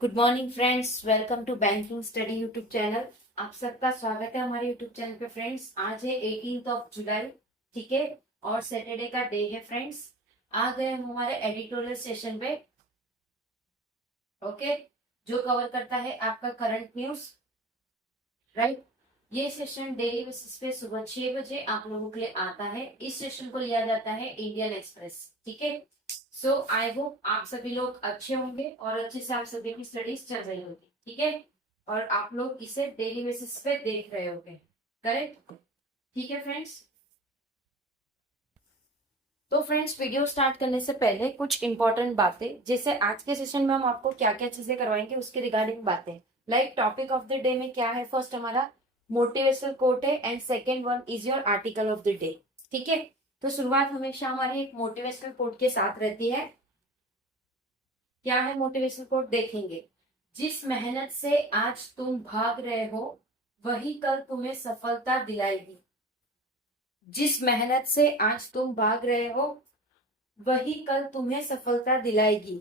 Good morning friends, welcome to banking study YouTube channel. आप सबका स्वागत है हमारे यूट्यूब चैनल पे। फ्रेंड्स, आज है 18 ऑफ जुलाई, ठीक है, और सैटरडे का डे है। फ्रेंड्स, आ गए हम हमारे एडिटोरियल सेशन पे, ओके, जो कवर करता है आपका करंट न्यूज, राइट। ये सेशन डेली बेसिस पे सुबह 6 बजे आप लोगों के लिए आता है। इस सेशन को लिया जाता है इंडियन एक्सप्रेस, ठीक है। सो आई होप आप सभी लोग अच्छे होंगे और अच्छे से आप सभी की स्टडीज चल रही होगी, ठीक है, और आप लोग इसे डेली बेसिस पे देख रहे होंगे, करेक्ट, ठीक है फ्रेंड्स। तो फ्रेंड्स, वीडियो स्टार्ट करने से पहले कुछ इंपॉर्टेंट बातें, जैसे आज के सेशन में हम आपको क्या क्या चीजें करवाएंगे उसके रिगार्डिंग बातें। Like topic of the day में क्या है, फर्स्ट हमारा मोटिवेशनल कोट है and second one is your article of the day, ठीक है। तो शुरुआत हमेशा हमारी एक मोटिवेशनल कोट के साथ रहती है। क्या है मोटिवेशनल कोट, देखेंगे। जिस मेहनत से आज तुम भाग रहे हो वही कल तुम्हें सफलता दिलाएगी। जिस मेहनत से आज तुम भाग रहे हो वही कल तुम्हें सफलता दिलाएगी।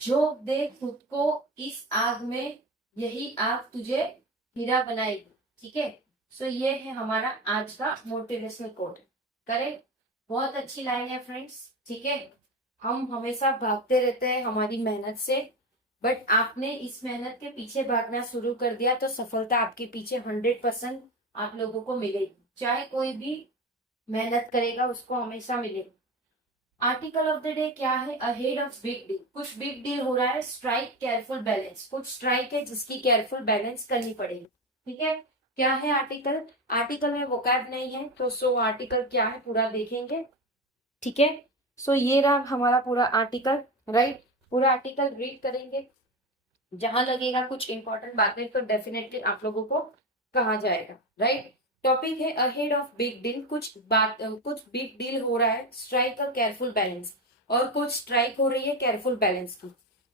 झोंक दे खुद को इस आग में, यही आग तुझे हीरा बनाएगी, ठीक है। सो ये है हमारा आज का मोटिवेशनल कोट, करेक्ट। बहुत अच्छी लाइन है फ्रेंड्स, ठीक है। हम हमेशा भागते रहते हैं हमारी मेहनत से, बट आपने इस मेहनत के पीछे भागना शुरू कर दिया तो सफलता आपके पीछे 100% आप लोगों को मिलेगी। चाहे कोई भी मेहनत करेगा उसको हमेशा मिलेगी। आर्टिकल ऑफ द डे क्या है, अहेड ऑफ बिग डील। कुछ बिग डील हो रहा है, स्ट्राइक केयरफुल बैलेंस। कुछ स्ट्राइक है जिसकी केयरफुल बैलेंस करनी पड़ेगी, ठीक है। क्या है आर्टिकल, आर्टिकल में वोकैब नहीं है तो सो आर्टिकल क्या है पूरा देखेंगे, ठीक है। सो ये रहा हमारा पूरा आर्टिकल, राइट। पूरा आर्टिकल रीड करेंगे, जहां लगेगा कुछ इंपॉर्टेंट बातें तो डेफिनेटली आप लोगों को कहा जाएगा, राइट। टॉपिक है अहेड ऑफ बिग डील। कुछ बिग डील हो रहा है, स्ट्राइक अ केयरफुल बैलेंस, और कुछ स्ट्राइक हो रही है केयरफुल बैलेंस की।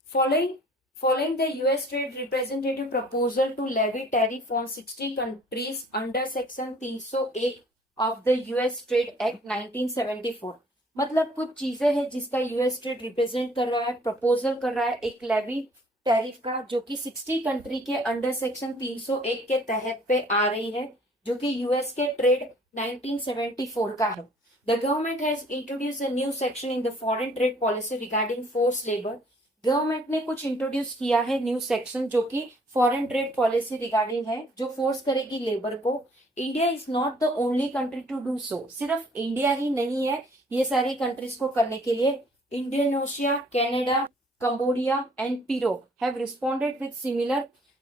Following following the US trade representative proposal to levy tariff on 60 countries under section 301 of the US trade act 1974। मतलब कुछ चीजें हैं जिसका यूएस ट्रेड रिप्रेजेंट कर रहा है, प्रपोजल कर रहा है एक लेवी टैरिफ का, जो कि 60 कंट्री के अंडर सेक्शन 301 के तहत पे आ रही है, जो कि यूएस के ट्रेड 1974 का है। The government has introduce a new section in the foreign trade policy regarding force labour. Government ने कुछ इंट्रोड्यूस किया है न्यू सेक्शन जो कि फॉरेन ट्रेड पॉलिसी रिगार्डिंग है, जो फोर्स करेगी लेबर को। India is not the only country to do so. सिर्फ इंडिया ही नहीं है ये सारी कंट्रीज को करने के लिए। Indonesia, Canada, Cambodia and Peru have responded with similar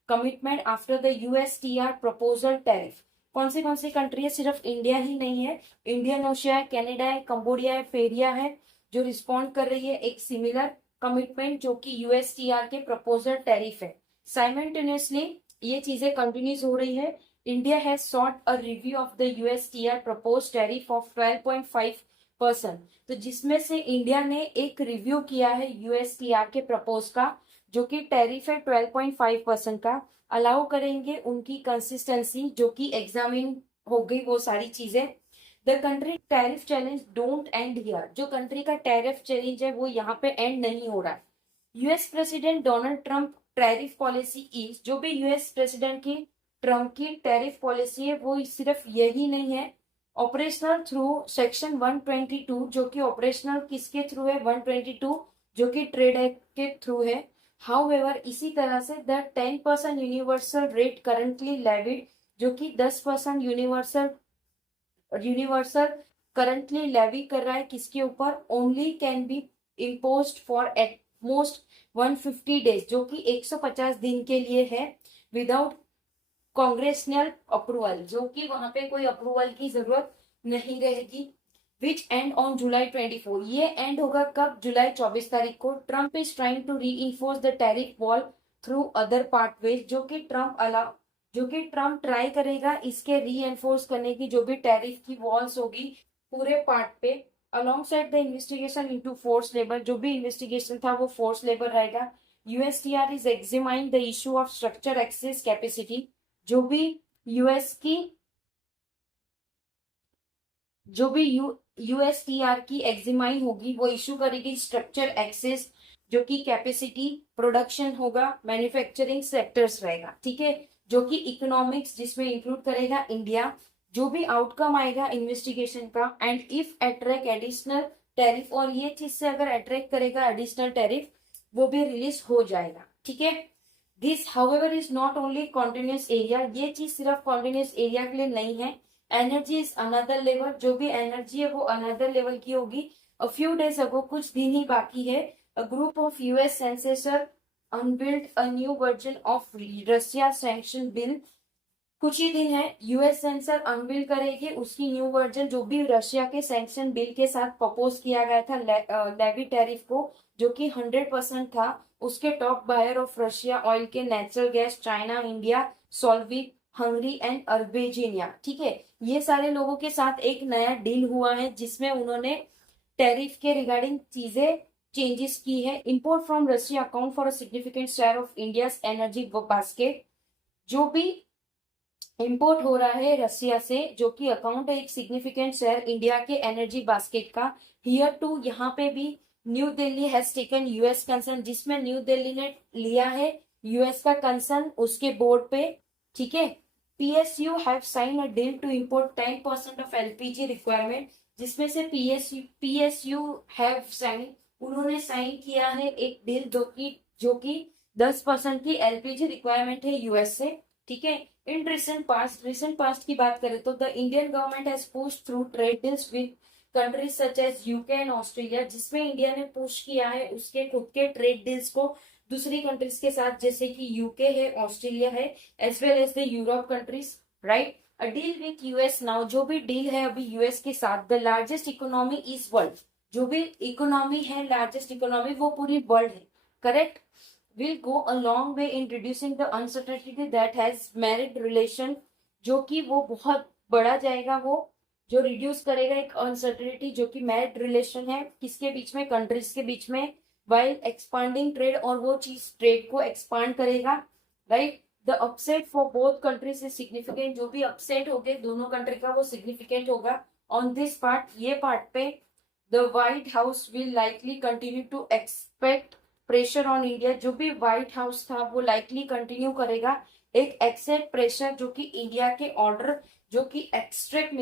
commitment after the USTR proposal tariff। कौन सी कंट्री है, सिर्फ इंडिया ही नहीं है, इंडोनेशिया है, कनाडा है, कंबोडिया है, पेरिया है, जो रिस्पॉन्ड कर रही है एक सिमिलर कमिटमेंट जो कि यूएसटीआर के प्रपोजल टैरिफ है। साइमल्टेनियसली ये चीजें कंटिन्यूज हो रही है। India has sought a review of the USTR propose tariff of 12.5%। तो जिसमें से इंडिया ने एक रिव्यू किया है यूएसटीआर के प्रपोज का, जो कि टैरिफ है 12.5% का। अलाउ करेंगे उनकी कंसिस्टेंसी जो कि एग्जामिन हो गई वो सारी चीजें। The country tariff challenge don't and here. जो कंट्री का टैरिफ चैलेंज है वो यहाँ पे एंड नहीं हो रहा है। US president Donald Trump tariff policy is, जो भी यूएस प्रेसिडेंट की ट्रंप की टैरिफ पॉलिसी है वो सिर्फ यही नहीं है, ऑपरेशनल थ्रू सेक्शन 122, जो कि ऑपरेशनल किसके थ्रू है, 122 जो कि ट्रेड एक्ट के थ्रू है। हाउएवर इसी तरह से the 10% universal rate currently levied, जो कि 10% यूनिवर्सल यूनिवर्सल करंटली लेवी कर रहा है किसके ऊपर, only can be imposed for at most 150 days, जो कि 150 दिन के लिए है, विदाउट कांग्रेसनल अप्रूवल, जो कि वहां पे कोई अप्रूवल की जरूरत नहीं रहेगी। Which end on July 24। ये एंड होगा कब, जुलाई 24 तारीख को। Trump is trying to reinforce the tariff wall through other pathways, जो कि ट्रंप ट्राई करेगा इसके री एनफोर्स करने की, जो भी टैरिफ की वॉल्स होगी पूरे पार्ट पे। Alongside the investigation into force labour, जो भी इन्वेस्टिगेशन था वो फोर्स लेबर रहेगा। USTR is examine the issue of structure excess capacity, जो भी यूएस की जो भी यूएसटीआर की एग्जामाइन होगी वो इशू करेगी स्ट्रक्चर एक्सेस जो कि कैपेसिटी प्रोडक्शन होगा, मैन्युफैक्चरिंग सेक्टर्स रहेगा, ठीक है, जो कि इकोनॉमिक्स जिसमें इंक्लूड करेगा इंडिया, जो भी आउटकम आएगा इन्वेस्टिगेशन का, and if attract additional tariff, और ये चीज से अगर अट्रैक्ट करेगा एडिशनल टैरिफ वो भी रिलीज हो जाएगा, ठीक है। This however is not only continuous area, ये चीज सिर्फ कॉन्टिन्यूस एरिया के लिए नहीं है। एनर्जी इज अनदर लेवल, जो भी एनर्जी है वो अनदर लेवल की होगी। अ फ्यू डेज अगो, कुछ दिन ही बाकी है, a group of US senators unveiled a new version of Russia sanction bill। कुछ ही दिन है, यूएस सेंसर अनवील करेगी उसकी न्यू वर्जन, जो भी रशिया के सैंक्शन बिल के साथ प्रपोज किया गया था लेवी टैरिफ को, जो कि 100% था। उसके top buyer of Russia oil के natural gas China, India, Slovakia, Hungary and अर्बेजिनिया, ठीक है, ये सारे लोगों के साथ एक नया डील हुआ है जिसमें उन्होंने टैरिफ के रिगार्डिंग चीजें चेंजेस की है। Import from Russia account for a significant share of India's energy basket, जो भी इंपोर्ट हो रहा है रशिया से, जो कि अकाउंट है एक सिग्निफिकेंट शेयर इंडिया के एनर्जी बास्केट का। हियर टू, यहाँ पे भी new Delhi has taken US concern, जिसमें न्यू दिल्ली ने लिया है यूएस का कंसर्न उसके बोर्ड पे, ठीक है। PSU have sign a deal to import 10% of LPG requirement, जिसमें से पीएसयू हैव साइन, उन्होंने साइन किया है एक डील जो कि 10% की एलपीजी रिक्वायरमेंट है यूएस से, ठीक है। इन रिसेंट पास्ट की बात करें तो the Indian government has pushed through trade deals with countries such as UK and Australia, जिसमें इंडिया ने पुश किया है उसके खुद के ट्रेड डील्स को दूसरी कंट्रीज के साथ, जैसे कि यूके है, ऑस्ट्रेलिया है, as well as the Europe countries, right. A deal with US now, जो भी डील है अभी यूएस के साथ, the largest economy is world, जो भी इकोनॉमी है लार्जेस्ट इकोनॉमी वो पूरी वर्ल्ड है, correct, will go a long way in reducing the uncertainty that has married relation, जो कि वो बहुत बढ़ा जाएगा, वो जो रिड्यूस करेगा एक अनसर्टेनिटी जो कि मैरिड रिलेशन है किसके बीच में, कंट्रीज के बीच में, वाइल एक्सपांडिंग ट्रेड, और वो चीज ट्रेड को एक्सपांड करेगा, right. The upset for both countries is significant, जो भी अपसेट हो गए दोनों कंट्री का वो सिग्निफिकेंट होगा। ऑन दिस पार्ट, ये पार्ट पे the White House will likely continue to expect pressure on India, जो भी व्हाइट हाउस था वो लाइकली कंटिन्यू करेगा एक एक्सेप्ट प्रेशर, जो कि इंडिया के ऑर्डर, जो कि एक्सट्रैक्ट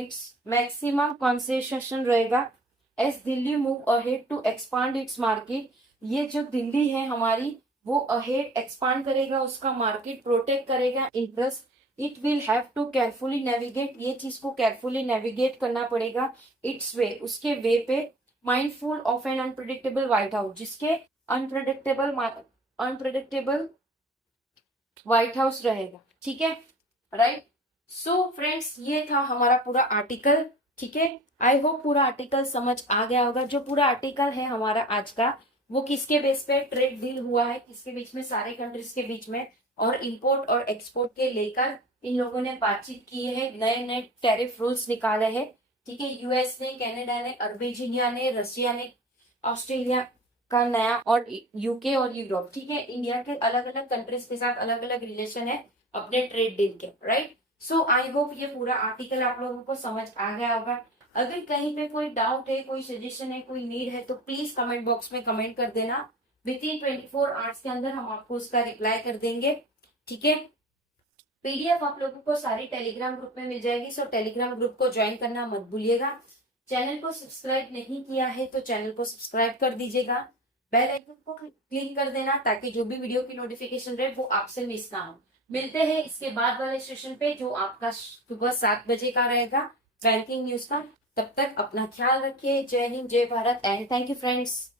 मैक्सिमम कंसेशन रहेगा as Delhi move ahead to expand its market. ये जो दिल्ली है हमारी वो अहेड एक्सपांड करेगा उसका मार्केट, प्रोटेक्ट करेगा interest. It will have to carefully navigate, ये चीज को केयरफुली नेविगेट करना पड़ेगा इट्स वे, उसके वे पे, mindful of an unpredictable White House, जिसके अनप्रेडिक्टेबल व्हाइट हाउस रहेगा, ठीक है, राइट। सो फ्रेंड्स, ये था हमारा पूरा आर्टिकल, ठीक है। आई होप पूरा आर्टिकल समझ आ गया होगा। जो पूरा आर्टिकल है हमारा आज का, वो किसके बेस पे ट्रेड डील हुआ है किसके बीच में, सारे कंट्रीज के बीच में, और इंपोर्ट और एक्सपोर्ट के लेकर इन लोगों ने बातचीत की है, नए नए टैरिफ रूल्स निकाले हैं, ठीक है। यूएस ने, कनाडा ने, अर्बेजिनिया ने, रशिया ने, ऑस्ट्रेलिया का नया, और यूके और यूरोप, ठीक है, इंडिया के अलग अलग कंट्रीज के साथ अलग अलग रिलेशन है अपने ट्रेड डील के, राइट। सो आई होप ये पूरा आर्टिकल आप लोगों को समझ आ गया होगा। अगर कहीं पे कोई डाउट है, कोई सजेशन है, कोई नीड है, तो प्लीज कमेंट बॉक्स में कमेंट कर देना। विद इन 24 आवर्स के अंदर हम आपको उसका रिप्लाई कर देंगे, ठीक है। पीडीएफ आप लोगों को सारी टेलीग्राम ग्रुप में मिल जाएगी, सो टेलीग्राम ग्रुप को ज्वाइन करना मत भूलिएगा। चैनल को सब्सक्राइब नहीं किया है तो चैनल को सब्सक्राइब कर दीजिएगा, बेल आइकन को क्लिक कर देना ताकि जो भी वीडियो की नोटिफिकेशन रहे वो आपसे मिस ना हो। मिलते हैं इसके बाद वाले सेशन पे, जो आपका सुबह 7 बजे का रहेगा, बैंकिंग न्यूज का। तब तक अपना ख्याल रखिए। जय हिंद, जय Bharat, and thank you friends.